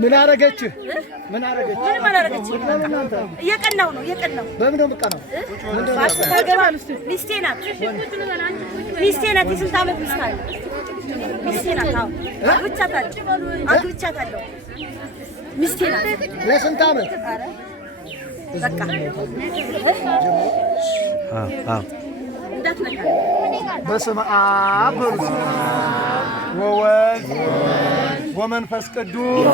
ምን አረገች? ምን አረገች? እየቀናው ነው። በምን ነው የምትቀናው? ሚስቴ ናት። የስንት ዓመት ሚስት አለ? ሚስቴ ናት። አግብቻታለሁ። ሚስቴ ናት። ለስንት ዓመት? በቃ በስመ አብ ወወልድ ወመንፈስ ቅዱስ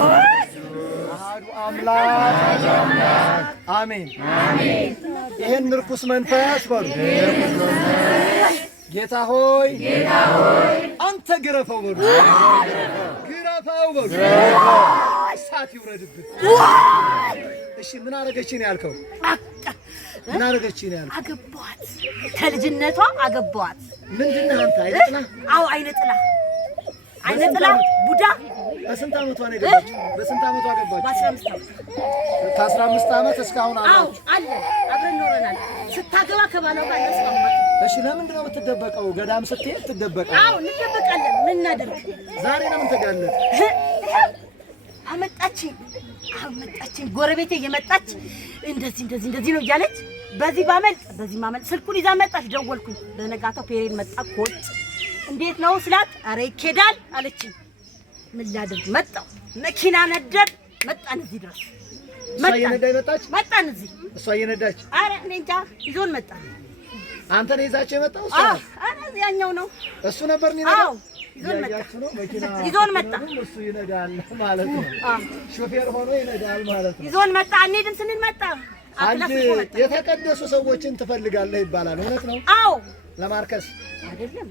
አሐዱ አምላክ አሜን። ይሄን ርኩስ መንፈስ በሉ ጌታ ሆይ አንተ ግረፈው በሉ እሳት ይውረድብህ። እሺ ምን አረገች ነው ያልከው? ምን አረገች ነው ያልከው? አገባኋት። ከልጅነቷ አገባኋት። ምንድን ነህ አንተ? አይነ ጥላ? አዎ አይነ ጥላ ቡዳ። በስንት ዓመቷ ነው የገባችው? በስንት ዓመቷ ገባች? በ15 ዓመት። ከ15 ዓመት እስካሁን አላችሁ? አዎ አለ አብረን ኖረናል። ስታገባ ከባሏ ጋር እስካሁን። እሺ ለምንድን ነው የምትደበቀው? ገዳም ስትሄድ ትደበቃለህ? አዎ እንደበቃለን። ምን እናደርግ? ዛሬ ለምን ተጋለጥ? አመጣችኝ። ጎረቤቴ እየመጣች እንደዚህ ነው እያለች በዚህ ማመልጥ ስልኩን ይዛ መጣች። ደወልኩኝ። በነጋታው ፔሬድ መጣ። ኮጭ እንዴት ነው ስላት ኧረ ይኬዳል አለችኝ። ምን ላድርግ? መጣሁ። መኪና ነደድ መጣን። እዚህ ድረስ መጣን። እዚህ እሷ እየነዳች ኧረ እኔ እንጃ ይዞን መጣ። አንተ ነው ይዛቸው የመጣው? እሷ ኧረ ያኛው ነው እሱ ነበር የሚነዳው። ይዞን መጣ። እሱ ይነዳል ማለት ነው። ሾፌር ሆኖ ይነዳል ማለት ነው። ይዞን መጣ። እንሂድም ስንል መጣ። አንድ የተቀደሱ ሰዎችን ትፈልጋለህ ይባላል። እውነት ነው? አዎ። ለማርከስ አይደለም።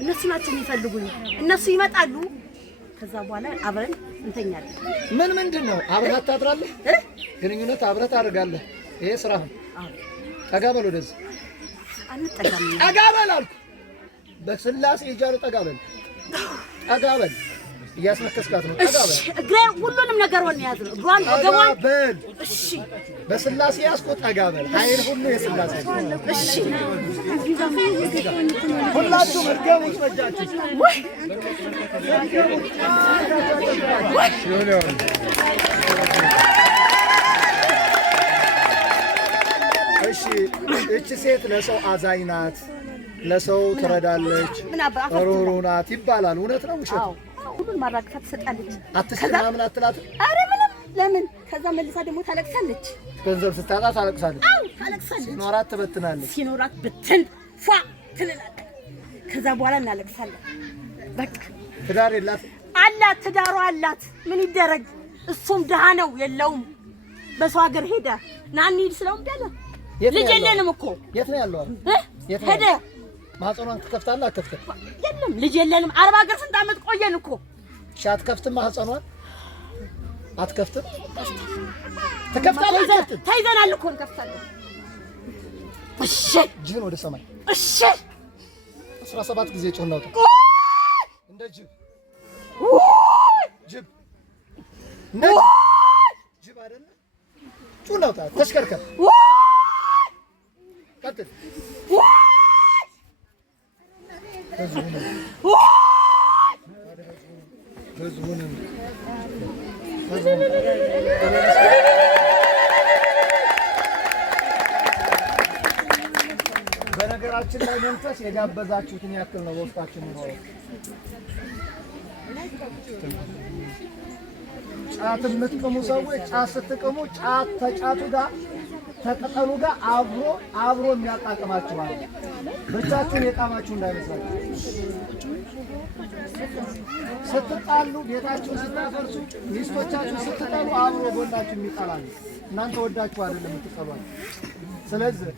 እነሱ ናቸው የሚፈልጉኝ። እነሱ ይመጣሉ። ከዛ በኋላ አብረን እንተኛለን። ምንድን ነው አብረህ ታድራለህ? ግንኙነት አብረህ ታደርጋለህ? ይሄ ስራህ ነው። ጠጋ በል ወደዚህ። አንጠጋም። ጠጋ በል አልኩ። በስላሴ ይጃሉ ጠጋ በል። እያስነከስካት ነው። ጠጋ በል። እግሬ ሁሉንም ነገር ወን ያዝ ነው። እግሯን ወገቧን በል። እሺ በስላሴ ያስቆ ጠጋ በል። ኃይል ሁሉ የስላሴ። እሺ ሁላችሁ መርገሙት በጃችሁ። እሺ እቺ ሴት ለሰው አዛኝ ናት። ለሰው ትረዳለች፣ ሩሩ ናት ይባላል። እውነት ነው ውሸት? አዎ ሁሉን ማራግፋ ትሰጣለች። አትስማምን አትላት? አረ ምንም ለምን? ከዛ መልሳ ደግሞ ታለቅሳለች። ገንዘብ ስታጣ ታለቅሳለች። አዎ ታለቅሳለች። ሲኖራት ትበትናለች። ሲኖራት ብትን ፏ ትላለች። ከዛ በኋላ እናለቅሳለን። በቃ ትዳር የላት? አላት፣ ትዳሯ አላት። ምን ይደረግ? እሱም ድሃ ነው፣ የለውም። በሰው ሀገር ሄደ። ና እንሂድ ስለው እምቢ አለ። ልጅ የለንም እኮ። የት ነው ያለው? ሄደ። ማህፀኗን ትከፍታለህ? አትከፍትም? የለም ልጅ የለንም። 40 ሀገር ስንት ዓመት ቆየን እኮ። እሺ አትከፍትም? ማህፀኗን አትከፍትም? ትከፍታለህ? ተይዘናል እኮ እንከፍታለን። እሺ ጅን ወደ ሰማይ። እሺ 17 ጊዜ ጮህ ነው እንደ ጅብ አይደለ? ጮህ ነው ተሽከርከር። ቀጥል። በነገራችን ላይ መንፈስ የጋበዛችሁትን ያክል ነው በውስጣችን ነው። ጫት የምትቅሙ ሰዎች ጫት ስትቅሙ ጫት ተጫቱ ጋር ተቀጠሉ ጋር አብሮ የሚያጣጥማችኋል። ብቻችሁን የጣማችሁ እንዳይመስላችሁ። ስትጣሉ፣ ቤታችሁን ስታፈርሱ፣ ሚስቶቻችሁ ስትጠሉ አብሮ ጎናችሁ የሚጣላሉ። እናንተ ወዳችሁ አይደለም የምትጠሏቸው። ስለዚህ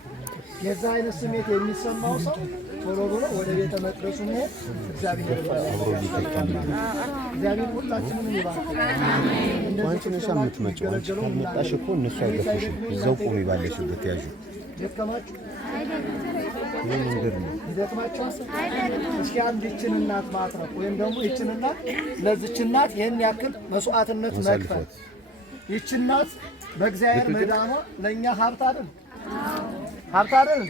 የዛ አይነት ስሜት የሚሰማው ሰው ቶሎ ብሎ ወደ ቤተ መቅደሱ መሄድ እግዚአብሔር ሁላችንም ይባርክ። አንቺ ነሽ የምትመጪው። አንቺ ካልመጣሽ እኮ እነሱ አይገፉሽም። እዛው ቆሚ ባለሽበት ያዡ። ደከማችሁ? ይህ መንገድ ነው። ይደክማችኋል? እስኪ አንድ ይህችን እናት ማትረፍ ወይም ደግሞ ይህችን እናት ለዚች እናት ይህን ያክል መስዋዕትነት መክፈል። ይህች እናት በእግዚአብሔር መዳኗ ለእኛ ሀብት አይደል? ሀብት አይደል?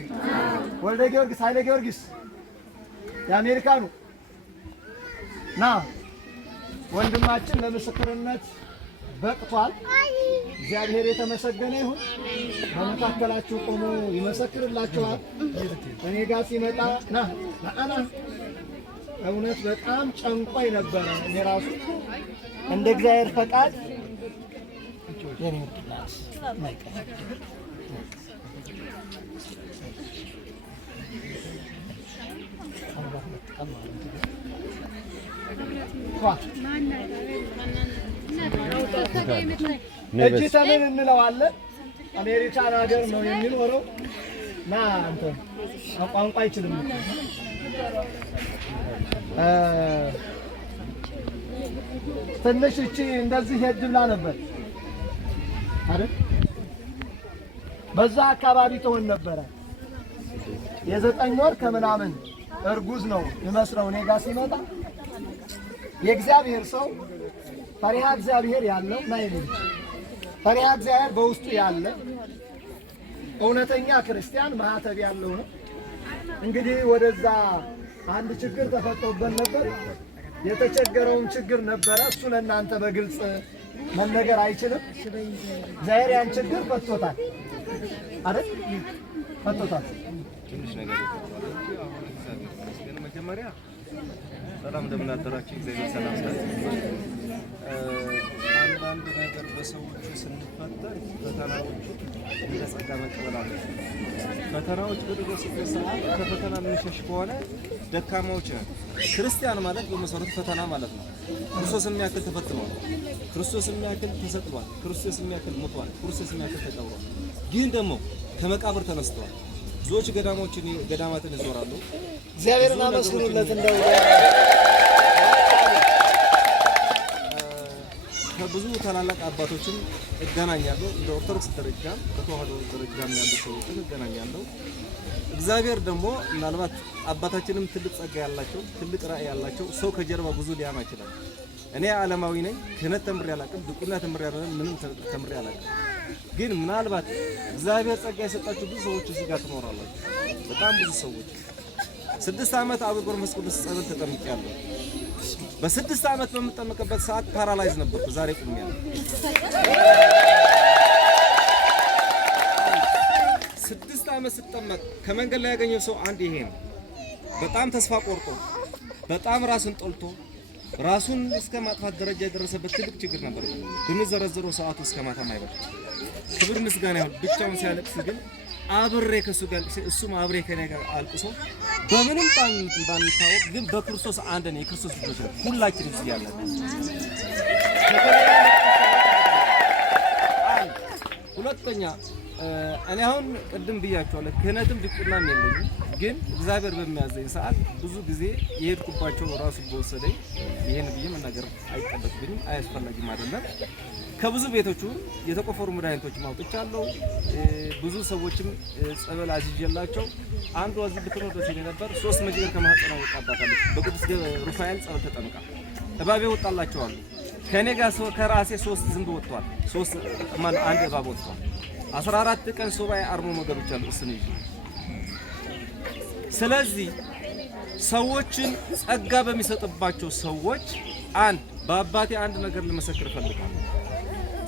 ወልደ ጊዮርጊስ ኃይለ ጊዮርጊስ የአሜሪካኑ ና ወንድማችን ለምስክርነት በቅቷል። እግዚአብሔር የተመሰገነ ይሁን። በመካከላችሁ ቆሞ ይመሰክርላችኋል። እኔ ጋር ሲመጣ ና እውነት በጣም ጨንቆኝ ነበረ። እኔ ራሱ እንደ እግዚአብሔር ፈቃድ የኔ ምድናስ እጅ ተምን እንለዋለን። አሜሪካን ሀገር ነው የሚኖረው። ና አንተ ቋንቋ አይችልም። ትንሽ እቺ እንደዚህ ሄድ ብላ ነበር አይደል? በዛ አካባቢ ትሆን ነበረ። የ9 ወር ከምናምን እርጉዝ ነው ይመስለው። እኔ ጋር ሲመጣ የእግዚአብሔር ሰው ፈሪሃ እግዚአብሔር ያለው ናይልኝ ፈሪሃ እግዚአብሔር በውስጡ ያለ እውነተኛ ክርስቲያን ማህተብ ያለው ነው። እንግዲህ ወደዛ አንድ ችግር ተፈጥሮበት ነበር። የተቸገረውም ችግር ነበረ። እሱ ለእናንተ በግልጽ መነገር አይችልም። እግዚአብሔር ያን ችግር ፈቶታል አይደል? ፈቶታል። ትንሽ ነገር መጀመሪያ ሰላም እንደምን አደራችሁ። እግዚአብሔር ሰላም ይስጣችሁ። አንዳንድ ነገር በሰዎቹ ስንፈተን ፈተናዎቹ እንደ ጸጋ መቀበል አለብን። ፈተናዎች በደረሱበት ሰዓት ከፈተና የምንሸሽ ከሆነ ደካማዎች ነን። ክርስቲያን ማለት በመሰረቱ ፈተና ማለት ነው። ክርስቶስ የሚያክል ተፈትኗል። ክርስቶስ የሚያክል ተሰቅሏል። ክርስቶስ የሚያክል ሞቷል። ክርስቶስ የሚያክል ተቀብሯል። ግን ደግሞ ከመቃብር ተነስተዋል። ብዙዎች ገዳማትን ይዞራሉ። እግዚአብሔርን አመስግኑለት። እንደው ከብዙ ታላላቅ አባቶችን እገናኛለሁ። በኦርቶዶክስ ደረጃም በተዋህዶ ደረጃም ያሉ ሰዎችን እገናኛለሁ። እግዚአብሔር ደግሞ ምናልባት አባታችንም ትልቅ ጸጋ ያላቸው ትልቅ ራእይ ያላቸው ሰው ከጀርባ ብዙ ሊያማ ይችላል። እኔ ዓለማዊ ነኝ። ክህነት ተምሬ አላውቅም። ድቁና ተምሬ አላውቅም። ምንም ተምሬ አላውቅም። ግን ምናልባት እግዚአብሔር ጸጋ የሰጣችሁ ብዙ ሰዎች እዚህ ጋር ትኖራላችሁ። በጣም ብዙ ሰዎች 6 ዓመት አቡነ መንፈስ ቅዱስ ጸበል ተጠምቄያለሁ። በ6 ዓመት በምጠመቅበት ሰዓት ፓራላይዝ ነበርኩ። ዛሬ ቆሜያለሁ። 6 ዓመት ስጠመቅ ከመንገድ ላይ ያገኘው ሰው አንድ ይሄ ነው። በጣም ተስፋ ቆርጦ በጣም ራሱን ጠልቶ ራሱን እስከ ማጥፋት ደረጃ የደረሰበት ትልቅ ችግር ነበር። በመዘረዘረው ሰዓቱ እስከ ማታ ማይበል ክብር ምስጋና ይሁን። ብቻውን ሲያለቅስ ግን አብሬ ከሱ ጋር እሱም አብሬ ከኔ ጋር አልቅሶ በምንም ባንታወቅ ግን በክርስቶስ አንድ ነው። የክርስቶስ ልጆች ነው ሁላችንም እዚህ ያለን። ሁለተኛ እኔ አሁን ቅድም ብያቸዋለሁ ክህነትም ድቁናም የለኝም። ግን እግዚአብሔር በሚያዘኝ ሰዓት ብዙ ጊዜ የሄድኩባቸው ራሱ በወሰደኝ ይሄን ብዬ መናገር አይጠበቅብኝም፣ አያስፈልግም አይደለም። ከብዙ ቤቶቹ የተቆፈሩ መድኃኒቶች ማውጥቻለሁ። ብዙ ሰዎችም ጸበል አዝዤላቸው አንዱ እዚህ ብትኖር ደስ ይለኝ ነበር። 3 መጅገር ከማህፀኗ ወጣባታለች። በቅዱስ ሩፋኤል ጸበል ተጠምቃ እባቤ ወጣላቸው አሉ። ከኔ ጋር ከራሴ 3 ዝንብ ወጥቷል። 1 እባብ ወጥቷል። 14 ቀን ሱባኤ አርሞ መገብቻለሁ እሱን ይዤ። ስለዚህ ሰዎችን ጸጋ በሚሰጥባቸው ሰዎች በአባቴ አንድ ነገር ልመሰክር እፈልጋለሁ።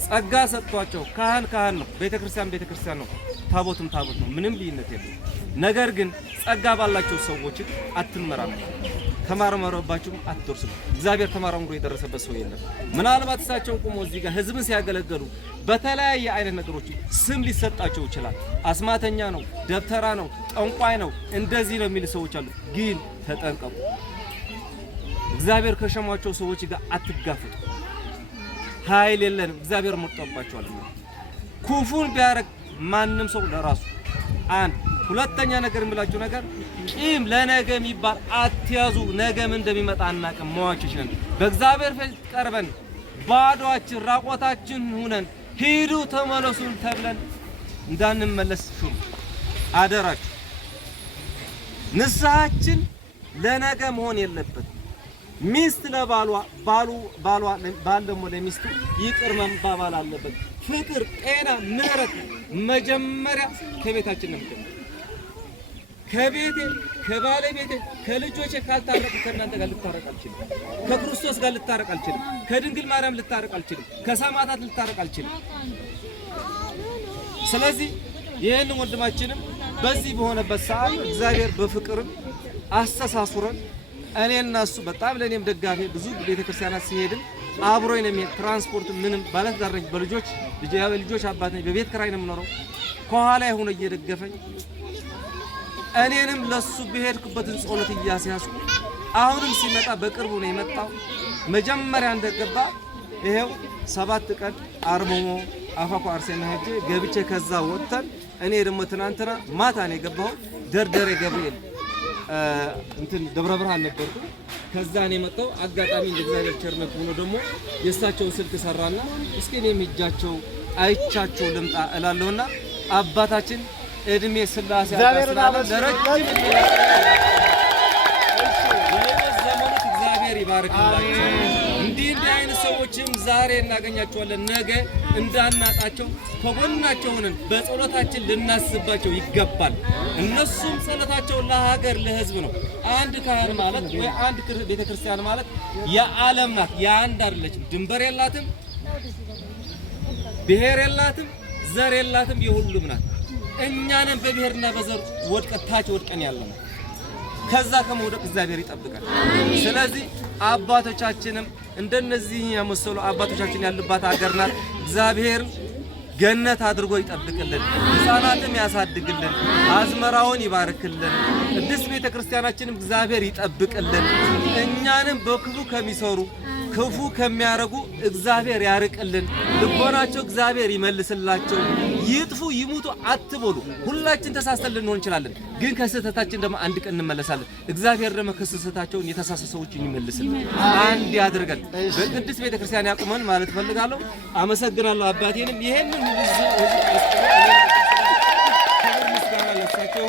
ጸጋ ሰጥቷቸው ካህን ነው፣ ቤተክርስቲያን ነው፣ ታቦት ነው። ምንም ልዩነት የለም። ነገር ግን ጸጋ ባላቸው ሰዎች አትመራመሩ፣ ተማርመረባችሁ አትደርሱም። እግዚአብሔር ተማርምሮ የደረሰበት ሰው የለም። ምናልባት እሳቸውን ቆሞ እዚህ ጋር ህዝብን ሲያገለግሉ በተለያየ አይነት ነገሮች ስም ሊሰጣቸው ይችላል። አስማተኛ ነው፣ ደብተራ ነው፣ ጠንቋይ ነው፣ እንደዚህ ነው የሚል ሰዎች አሉ። ግን ተጠንቀቁ። እግዚአብሔር ከሸሟቸው ሰዎች ጋር አትጋፈጡ። ኃይል የለንም፣ እግዚአብሔር መርጦባቸዋል። ኩፉን ቢያረግ ማንም ሰው ለራሱ ሁለተኛ ነገር የሚላችሁ ነገር ቂም ለነገ የሚባል አትያዙ። ነገ ምን እንደሚመጣ አናውቅም። መዋችሽ ነን። በእግዚአብሔር ፊት ቀርበን ባዶአችን ራቆታችን ሁነን ሂዱ ተመለሱን ተብለን እንዳንመለስ ሹም አደራችሁ። ንስሐችን ለነገ መሆን የለበት። ሚስት ለባሏ ባል ደግሞ ለሚስቱ ይቅር መባባል አለበት። ፍቅር፣ ጤና፣ ምሕረት መጀመሪያ ከቤታችን ነው። ከቤቴ ከባለቤቴ ከልጆቼ ካልታረቁ ከእናንተ ጋር ልታረቅ አልችልም። ከክርስቶስ ጋር ልታረቅ አልችልም። ከድንግል ማርያም ልታረቅ አልችልም። ከሰማዕታት ልታረቅ አልችልም። ስለዚህ ይህን ወንድማችንም በዚህ በሆነበት ሰዓት እግዚአብሔር በፍቅርም አስተሳስሮን እኔና እሱ በጣም ለኔም ደጋፊ ብዙ ቤተክርስቲያናት ሲሄድም አብሮኝ ነው የሚሄድ። ትራንስፖርት ምንም ባለትዳር ነኝ። በልጆች አባት ነኝ። በቤት ኪራይ ነው የምኖረው። ከኋላ ሆኖ እየደገፈኝ እኔንም ለሱ በሄድኩበትን ጸሎት እያስያዝኩ አሁንም ሲመጣ በቅርቡ ነው የመጣው። መጀመሪያ እንደገባ ይሄው 7 ቀን አርሞሞ አፋፋ አርሴማ ሄጄ ገብቼ ከዛ ወጥተን እኔ ደግሞ ትናንትና ማታ ነው የገባው። ደርደሬ ገብርኤል እንትን ደብረ ብርሃን ነበርኩ። ከዛ ነው የመጣው። አጋጣሚ እንደ እግዚአብሔር ቸርነት ሆኖ ደግሞ የእሳቸውን ስልክ ሰራና እስኪ እኔም ሂጃቸው አይቻቸው ልምጣ እላለሁና አባታችን እድሜ ስላሴ አባታችን ለረጅም ዘመኑት እግዚአብሔር ይባርክላቸው። እንዲህ አይነት ሰዎችም ዛሬ እናገኛቸዋለን። ነገ እንዳናጣቸው ከጎናቸው ሆነን በጸሎታችን ልናስባቸው ይገባል። እነሱም ጸሎታቸው ለሀገር ለሕዝብ ነው። አንድ ካህን ማለት ወይ አንድ ቤተክርስቲያን ማለት የዓለም ናት። የአንድ አይደለችም። ድንበር የላትም፣ ብሔር የላትም፣ ዘር የላትም። የሁሉም ናት። እኛንም በብሔርና በዘር ታች ወድቀን ያለነው ከዛ ከመውደቅ እግዚአብሔር ይጠብቃል። ስለዚህ አባቶቻችንም እንደነዚህ የመሰሉ አባቶቻችን ያሉባት ሀገር ናት። እግዚአብሔር ገነት አድርጎ ይጠብቅልን፣ ሕፃናትም ያሳድግልን፣ አዝመራውን ይባርክልን። ቅድስት ቤተክርስቲያናችንም እግዚአብሔር ይጠብቅልን። እኛንም በክፉ ከሚሰሩ ክፉ ከሚያረጉ እግዚአብሔር ያርቅልን። ልቦናቸው እግዚአብሔር ይመልስላቸው። ይጥፉ ይሙቱ አትበሉ። ሁላችን ተሳስተን ልንሆን እንችላለን፣ ግን ከስህተታችን ደግሞ አንድ ቀን እንመለሳለን። እግዚአብሔር ደግሞ ከስህተታቸውን የተሳሳቱ ሰዎችን ይመልስልን፣ አንድ ያድርገን። በቅድስት ቤተክርስቲያን ያቁመን ማለት ፈልጋለሁ። አመሰግናለሁ። አባቴንም ይሄንን ምስጋና ለሳቸው።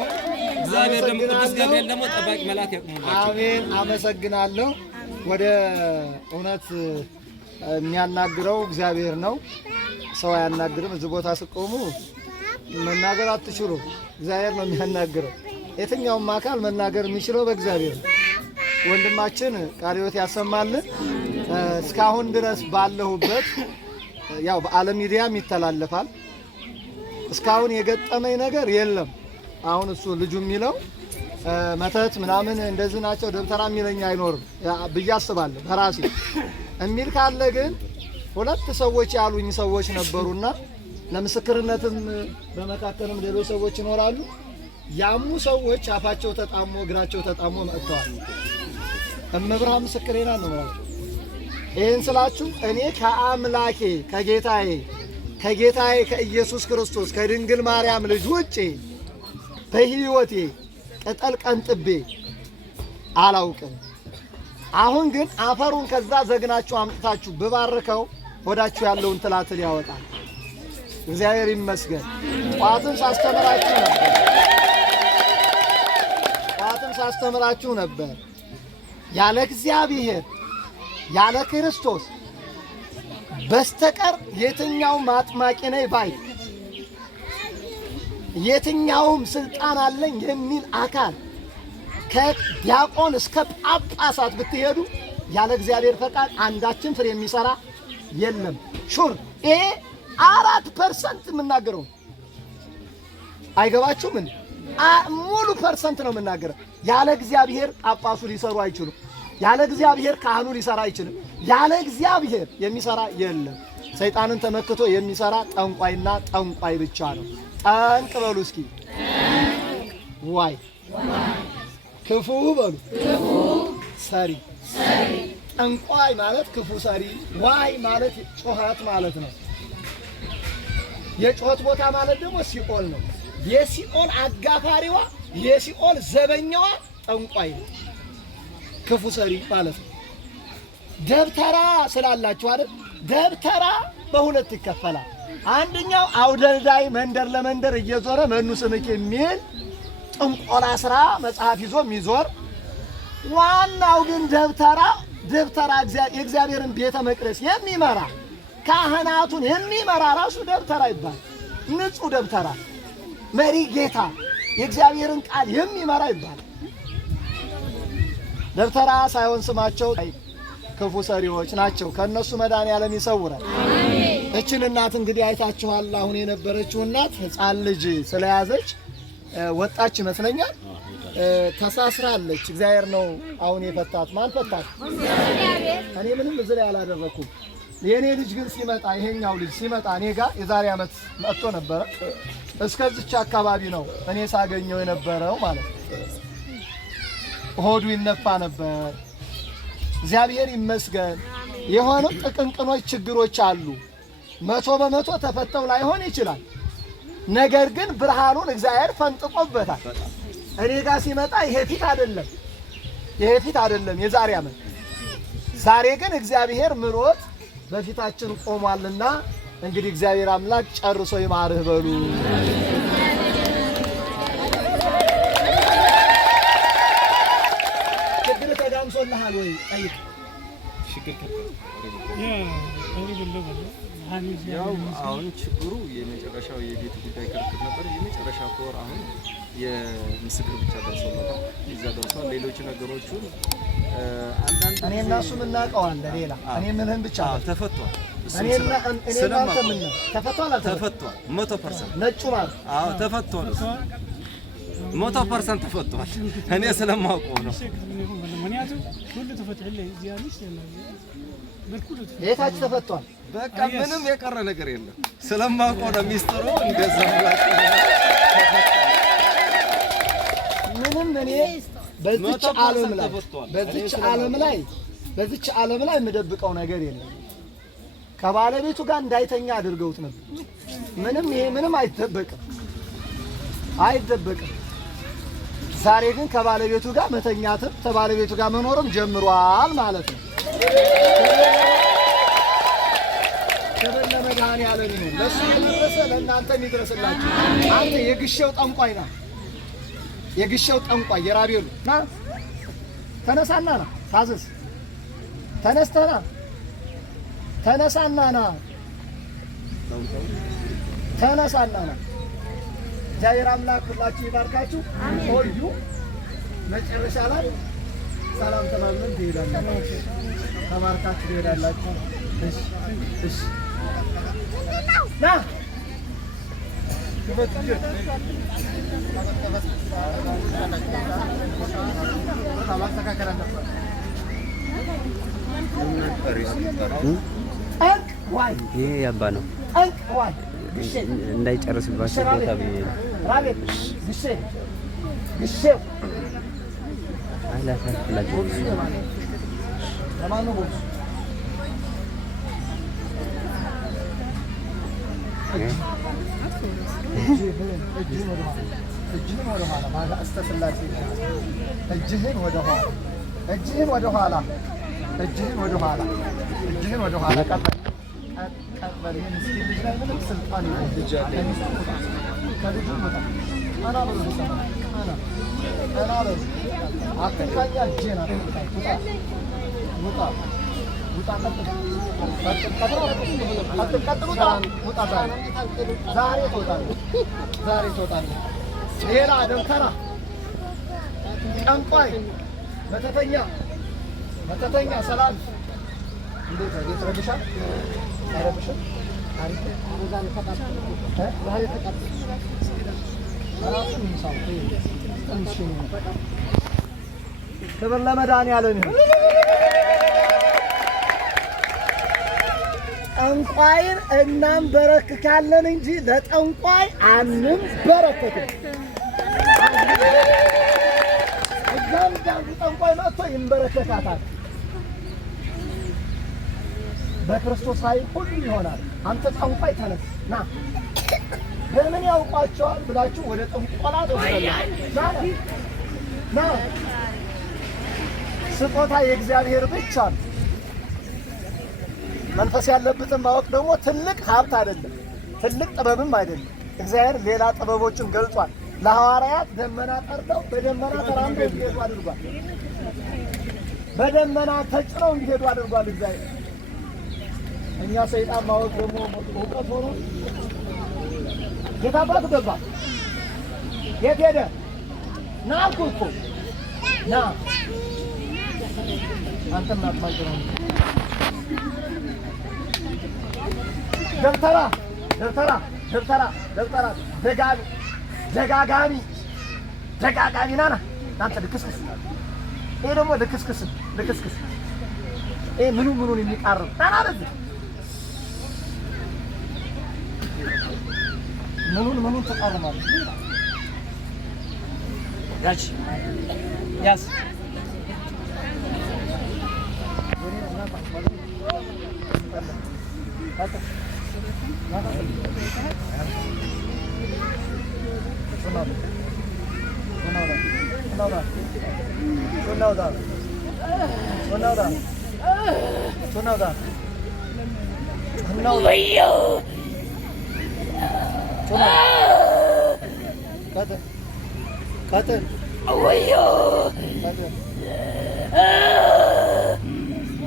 እግዚአብሔር ደግሞ ቅዱስ ገብርኤል ደግሞ ጠባቂ መልአክ ያቁምላቸው። አሜን። አመሰግናለሁ። ወደ እውነት የሚያናግረው እግዚአብሔር ነው። ሰው አያናግርም። እዚህ ቦታ ስቆሙ መናገር አትችሉ። እግዚአብሔር ነው የሚያናግረው። የትኛውም አካል መናገር የሚችለው በእግዚአብሔር ነው። ወንድማችን ቃለ ሕይወት ያሰማልን። እስካሁን ድረስ ባለሁበት ያው በዓለም ሚዲያም ይተላለፋል። እስካሁን የገጠመኝ ነገር የለም። አሁን እሱ ልጁ የሚለው መተት ምናምን እንደዚህ ናቸው ደብተራ የሚለኝ አይኖርም ብዬ አስባለሁ። በራሴ የሚል ካለ ግን 2 ሰዎች ያሉኝ ሰዎች ነበሩና ለምስክርነትም በመካከልም ሌሎች ሰዎች ይኖራሉ። ያሙ ሰዎች አፋቸው ተጣሞ እግራቸው ተጣሞ መጥተዋል። እመብርሃን ምስክሬና ነው ማለት ይሄን ስላችሁ እኔ ከአምላኬ ከጌታዬ ከኢየሱስ ክርስቶስ ከድንግል ማርያም ልጅ ውጪ በህይወቴ ቅጠል ቀንጥቤ አላውቅም። አሁን ግን አፈሩን ከዛ ዘግናችሁ አምጥታችሁ ብባርከው ወዳችሁ ያለውን ትላትል ያወጣል። እግዚአብሔር ይመስገን። ጧትም ሳስተምራችሁ ነበር። ያለ እግዚአብሔር ያለ ክርስቶስ በስተቀር የትኛውም አጥማቂ ነኝ ባይ የትኛውም ስልጣን አለኝ የሚል አካል ከዲያቆን እስከ ጳጳሳት ብትሄዱ ያለ እግዚአብሔር ፈቃድ አንዳችን ፍሬ የሚሰራ የለም። ሹር ይሄ 4% የምናገረው አይገባችሁም? ምን ሙሉ ፐርሰንት ነው የምናገረው። ያለ እግዚአብሔር ጳጳሱ ሊሰሩ አይችሉም። ያለ እግዚአብሔር ካህኑ ሊሰራ አይችልም። ያለ እግዚአብሔር የሚሰራ የለም። ሰይጣንን ተመክቶ የሚሰራ ጠንቋይና ጠንቋይ ብቻ ነው። ጠንቅ በሉ እስኪ ዋይ ክፉ በሉ ሰሪ። ጠንቋይ ማለት ክፉ ሰሪ፣ ዋይ ማለት ጮሃት ማለት ነው። የጮሃት ቦታ ማለት ደግሞ ሲኦል ነው። የሲኦል አጋፋሪዋ የሲኦል ዘበኛዋ ጠንቋይ ነው፣ ክፉ ሰሪ ማለት ነው። ደብተራ ስላላችሁ አይደል? ደብተራ በሁለት ይከፈላል። አንደኛው አውደልዳይ መንደር ለመንደር እየዞረ መኑ ስምክ የሚል ጥንቆላ ስራ መጽሐፍ ይዞ የሚዞር፣ ዋናው ግን ደብተራ የእግዚአብሔርን ቤተ መቅደስ የሚመራ ካህናቱን የሚመራ ራሱ ደብተራ ይባላል። ንጹህ ደብተራ መሪ ጌታ የእግዚአብሔርን ቃል የሚመራ ይባላል። ደብተራ ሳይሆን ስማቸው ክፉ ሰሪዎች ናቸው። ከነሱ መድኃኒዓለም ይሰውራል። እችን እናት እንግዲህ አይታችኋል። አሁን የነበረችው እናት ሕፃን ልጅ ስለያዘች ወጣች ይመስለኛል። ተሳስራለች። እግዚአብሔር ነው አሁን የፈታት። ማን ፈታት? እኔ ምንም እዚህ ላይ አላደረኩም። የኔ ልጅ ግን ሲመጣ ይሄኛው ልጅ ሲመጣ እኔ ጋር የዛሬ ዓመት መጥቶ ነበረ። እስከዚች አካባቢ ነው እኔ ሳገኘው የነበረው ማለት ነው። ሆዱ ይነፋ ነበር። እግዚአብሔር ይመስገን። የሆኑ ጥቅንቅኖች ችግሮች አሉ። 100% ተፈተው ላይሆን ይችላል። ነገር ግን ብርሃኑን እግዚአብሔር ፈንጥቆበታል። እኔ ጋር ሲመጣ ይሄ ፊት አይደለም የዛሬ ዓመት። ዛሬ ግን እግዚአብሔር ምሮት በፊታችን ቆሟልና እንግዲህ እግዚአብሔር አምላክ ጨርሶ ይማርህ በሉ። ችግር ተጋምሶልሃል ወይ? ጠይቅ። ያው አሁን ችግሩ የመጨረሻው የቤት ጉዳይ ክርክር ነበር። የመጨረሻ ኮር አሁን የምስክር ብቻ ደርሶለታል። እዛ ደርሷል። ሌሎች ነገሮቹን አንዳንድ እኔ እና እሱ እናውቀዋለን። ሌላ እኔ ምንህን ብቻ ተፈቷል። እኔና አንተ ምን ተፈቷል? ተፈቷል 100% ነጩ ማለት ተፈቷል። 100% ተፈቷል። እኔ ስለማውቀው ነው። የታች ተፈቷል። በቃ ምንም የቀረ ነገር የለም። ስለማውቀው ነው ሚስጥሩ። እንደዛ ምንም እኔ በዚች ዓለም ላይ የምደብቀው ነገር የለም። ከባለቤቱ ጋር እንዳይተኛ አድርገውት ነበር። ምንም አይደበቅም። ዛሬ ግን ከባለቤቱ ጋር መተኛትም ከባለቤቱ ጋር መኖርም ጀምሯል ማለት ነው። ክብር ለመድኃኒዓለም ይሁን። ለእሱ የደረሰ ለእናንተም ይድረስላችሁ። አንተ የግሼው ጠንቋይ ና፣ የግሼው ጠንቋይ የራቤሉ ና፣ ተነሳና ና፣ ታዘዝ፣ ተነስተና ተነሳና ና፣ ተነሳና ና። እግዚአብሔር አምላክ ሁላችሁ ይባርካችሁ። ቆዩ። መጨረሻ ላይ ሰላም ተማምነን ትሄዳላችሁ፣ ተባርካችሁ ትሄዳላችሁ። እሺ ና ይሄ ያባ ነው እንዳይጨርስባቸው ቦታ ብዬ ነው። እጅህን ወደ ኋላ ቀበል። ይሄን ምስኪን ልጅ ላይ ምንም ስልጣን የለም። ከልጁ ወጣ አና በሉ አትካኛ እጄን ዛሬ ትወጣለህ። ሌላ ደብተራ፣ ጠንቋይ፣ መተተኛ ሰላም እንዴት ነው? ይረብሻል? አይረብሽም? አሪፍ ክብር ለመድኃኒዓለም ይሁን። ጠንቋይን እናንበረክካለን እንጂ ለጠንቋይ አንንበረከክም። እያንዳንዱ ጠንቋይ መጥቶ ይንበረከካታል። በክርስቶስ ኃይል ሁሉ ይሆናል። አንተ ጠንቋይ ተነስ ና። በምን ያውቋቸዋል ብላችሁ ወደ ጥንቆላ ተወሰዳላችሁ። ና ስጦታ የእግዚአብሔር ብቻ ነው። መንፈስ ያለበትን ማወቅ ደግሞ ትልቅ ሀብት አይደለም፣ ትልቅ ጥበብም አይደለም። እግዚአብሔር ሌላ ጥበቦችን ገልጿል። ለሐዋርያት ደመና ጠርተው በደመና ተራምደው እንዲሄዱ አድርጓል። በደመና ተጭነው እንዲሄዱ አድርጓል እግዚአብሔር። እኛ ሰይጣን ማወቅ ደግሞ እውቀት ሆኖ ጌታ አባቱ ገባ። የት ሄደ? ና አልኩህ እኮ ና። አንተም አትማጭረው። ደብተራ ደጋጋሚ ና አንተ ልክስክስ። ይሄ ደግሞ ልክስክስ ይሄ ምኑን የሚቃርብ ና በዚህ ምኑን ተቃርማለህ? ያዝ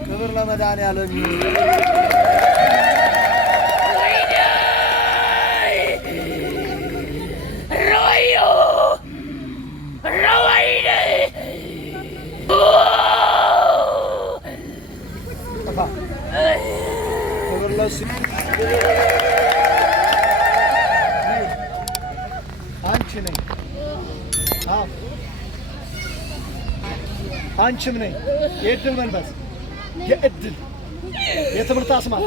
ክብር ለመድኃኒዓለም። አንቺም ነኝ የእድል መንፈስ የትምህርት አስማት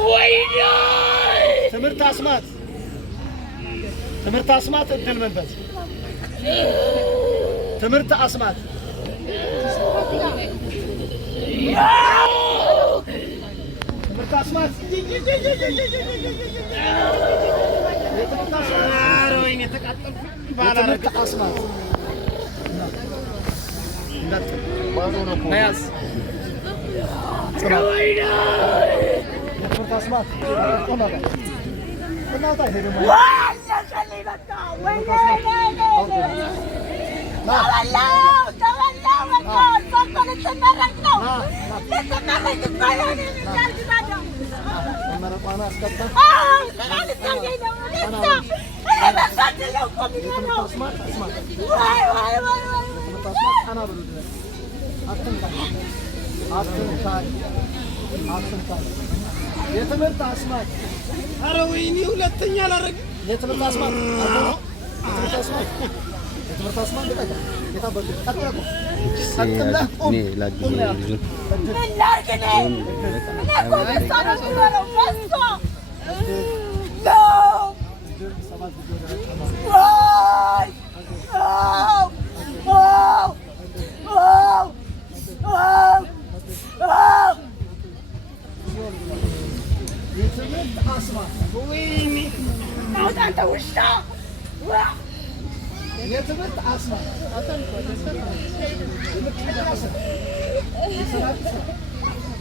እድል መንፈስ ትምህርት አስማት መያዝ የትምህርት አስማት። ኧረ ወይኔ ሁለተኛ አላደርግም። የትምህርት አስማት የትምህርት አስማት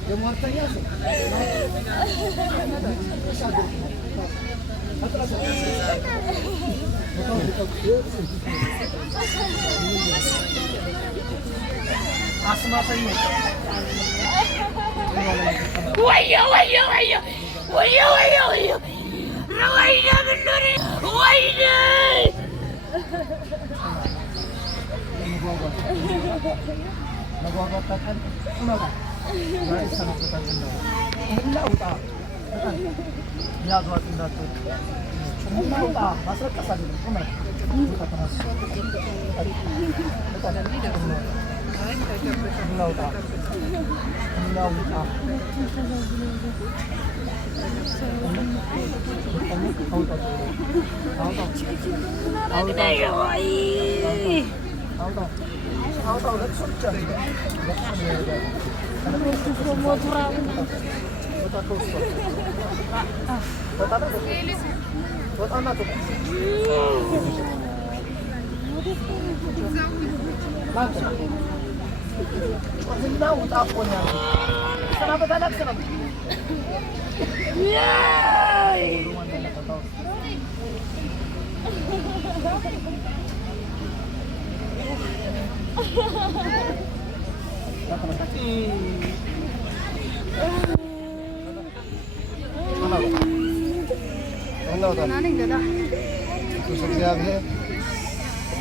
የሟርተኛ ሰው አስማተኞች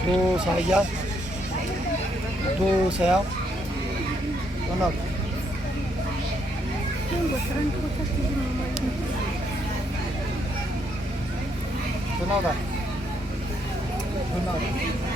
ato saya, ato saya, benar. Benar tak? Benar.